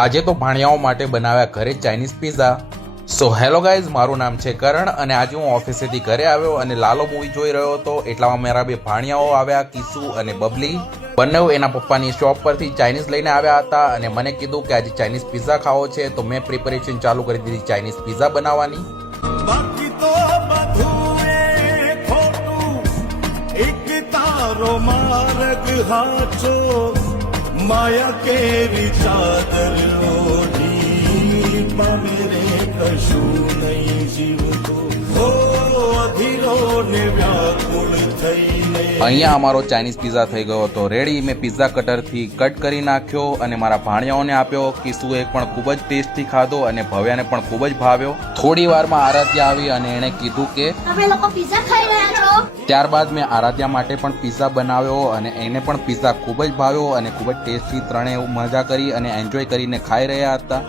આજે તો ભાણિયાઓ માટે બનાવ્યા ઘરે Chinese pizza. So hello guys, મારું નામ છે કરણ અને આજે હું ઓફિસેથી ઘરે આવ્યો અને લાલો મૂવી જોઈ રહ્યો હતો. એટલામાં મારા બે ભાણિયાઓ આવ્યા, કિસુ અને બબલી. બંને એના પપ્પાની શોપ પરથી ચાઇનીઝ લઈને આવ્યા હતા અને મને કીધું કે આજે ચાઇનીઝ પિઝા ખાવો છે, તો મેં પ્રિપેરેશન ચાલુ કરી દીધી ચાઇનીઝ પિઝા બનાવવાની. બાકી તો બધું એ ખોટું, એક તારો માર્ગ હાચો, માયા કેરી ચાદર ઓઢી, પામેરે કશું નહીં જીવતું, હો અધીરો ને વ્યાકુળ થઈને. અહીંયા અમારો ચાઇનીઝ પિઝા થઈ ગયો હતો રેડી. મેં પિઝા કટરથી કટ કરી નાખ્યો અને મારા ભાણિયાઓને આપ્યો. કિસુએ પણ ખૂબ જ ટેસ્ટી ખાધો અને ભવ્યાને પણ ખૂબ જ ભાવ્યો. થોડી વારમાં આરાધ્યા આવી અને એણે કીધું કે તમે લોકો પિઝા ખાઈ રહ્યા છો. ત્યારબાદ મેં આરાધ્યા માટે પણ પિઝા બનાવ્યો અને એને પણ પિઝા ખૂબ જ ભાવ્યો અને ખૂબ જ ટેસ્ટી. ત્રણેય મજા કરી અને એન્જોય કરીને ખાઈ રહ્યા હતા.